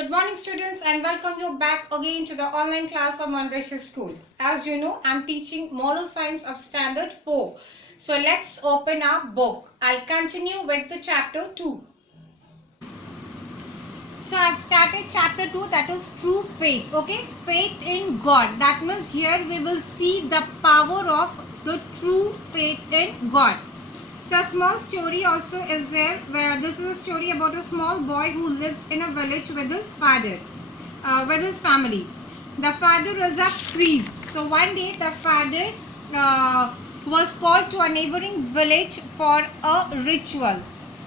Good morning students and welcome you back again to the online class of Manresha School. As you know, I am teaching Moral Science of Standard 4. So let's open our book. I'll continue with the chapter 2. So I've started chapter 2, that is true faith. Okay, faith in God. That means here we will see the power of the true faith in God. So a small story also is there, where this is a story about a small boy who lives in a village with his father, with his family. The father is a priest. So one day the father was called to a neighboring village for a ritual.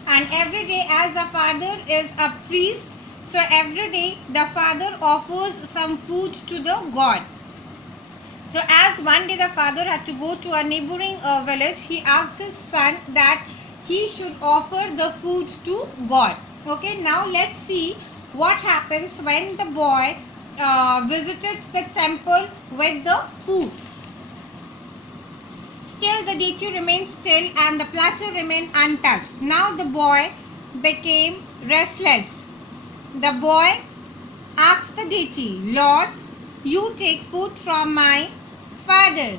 And every day, as the father is a priest, so every day the father offers some food to the God. So as one day the father had to go to a neighboring village, he asked his son that he should offer the food to God. Okay, now let's see what happens when the boy visited the temple with the food. Still the deity remained still and the platter remained untouched. Now the boy became restless. The boy asked the deity, "Lord, you take food from my father.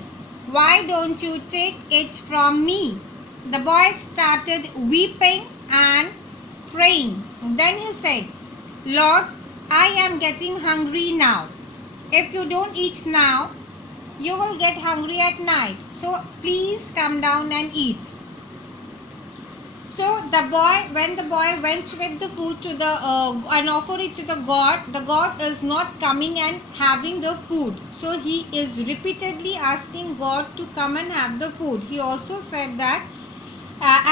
Why don't you take it from me?" The boy started weeping and praying. Then he said, "Lord, I am getting hungry now. If you don't eat now, you will get hungry at night. So please come down and eat." So when the boy went with the food to the and offered it to the God is not coming and having the food. So he is repeatedly asking God to come and have the food. He also said that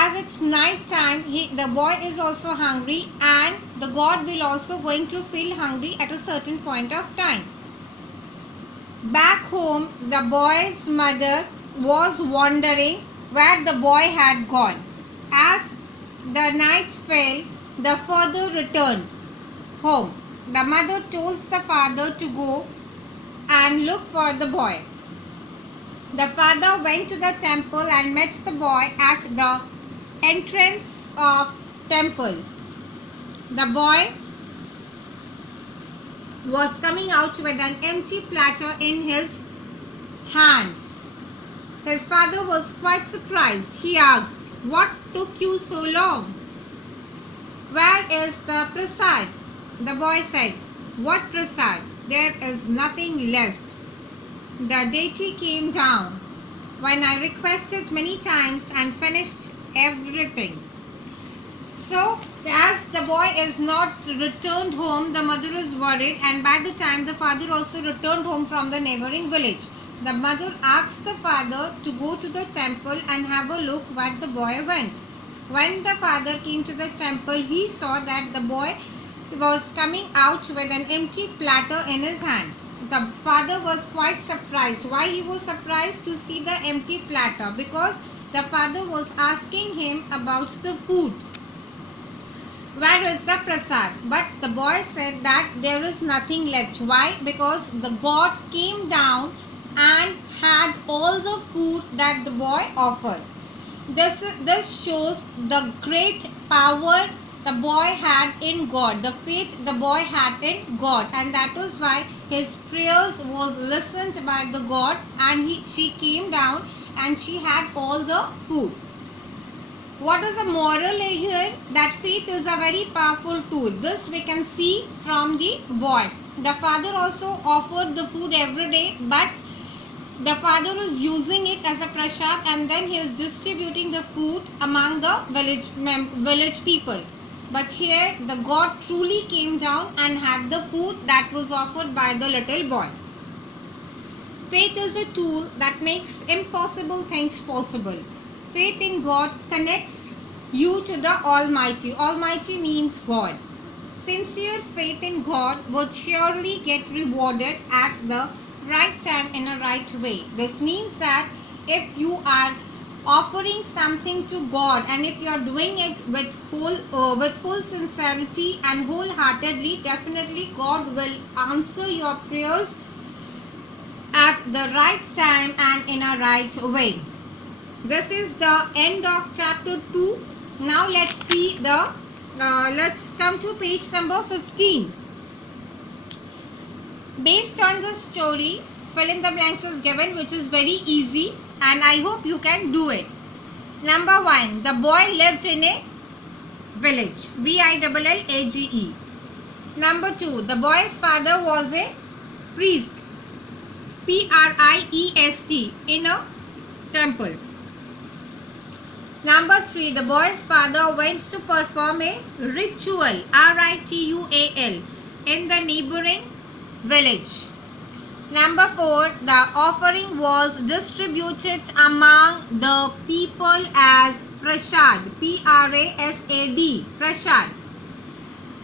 as it's night time, the boy is also hungry, and the God will also going to feel hungry at a certain point of time. Back home, the boy's mother was wondering where the boy had gone. As the night fell, the father returned home. The mother told the father to go and look for the boy. The father went to the temple and met the boy at the entrance of temple. The boy was coming out with an empty platter in his hands. His father was quite surprised. He asked, "What took you so long? Where is the prasad?" The boy said, "What prasad? There is nothing left. The deity came down when I requested many times and finished everything." So as the boy is not returned home, the mother is worried, and by the time the father also returned home from the neighboring village, the mother asked the father to go to the temple and have a look where the boy went. When the father came to the temple, he saw that the boy was coming out with an empty platter in his hand. The father was quite surprised. Why he was surprised? To see the empty platter, because the father was asking him about the food. Where is the prasad? But the boy said that there is nothing left. Why? Because the God came down and had all the food that the boy offered. This shows the great power the boy had in God, the faith the boy had in God, and that was why his prayers was listened by the God, and she came down and she had all the food. What is the moral here? That faith is a very powerful tool. This we can see from the boy. The father also offered the food every day, but the father is using it as a prasad, and then he is distributing the food among the village people. But here the God truly came down and had the food that was offered by the little boy. Faith is a tool that makes impossible things possible. Faith in God connects you to the Almighty. Almighty means God. Sincere faith in God would surely get rewarded at the right time in a right way. This means that if you are offering something to God, and if you are doing it with full sincerity and wholeheartedly, definitely God will answer your prayers at the right time and in a right way. This is the end of chapter 2. Now let's see let's come to page number 15. Based on the story, fill in the blanks is given, which is very easy, and I hope you can do it. Number 1. The boy lived in a village. Village. Number 2. The boy's father was a priest. Priest, in a temple. Number 3. The boy's father went to perform a ritual. Ritual, in the neighboring village. Number 4. The offering was distributed among the people as prasad. Prasad. Prasad.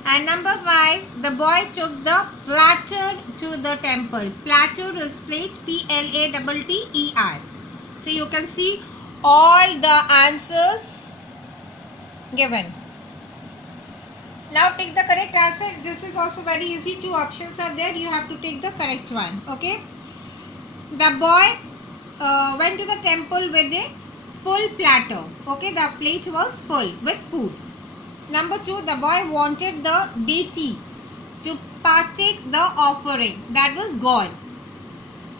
And number 5. The boy took the platter to the temple. Platter is plate. Platter. So you can see all the answers given. Now take the correct answer. This is also very easy. 2 options are there. You have to take the correct one. Okay. The boy went to the temple with a full platter. Okay. The plate was full with food. Number 2. The boy wanted the deity to partake the offering. That was God.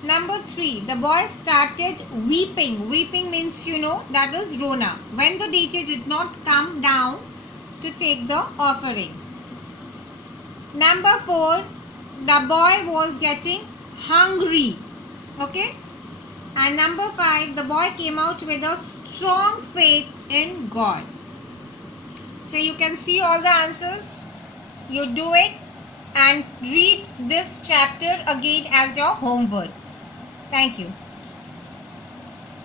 Number 3. The boy started weeping. Weeping means, that was Rona. When the deity did not come down to take the offering. Number 4. The boy was getting hungry. Okay. And number 5. The boy came out with a strong faith in God. So you can see all the answers. You do it and read this chapter again as your homework. Thank you.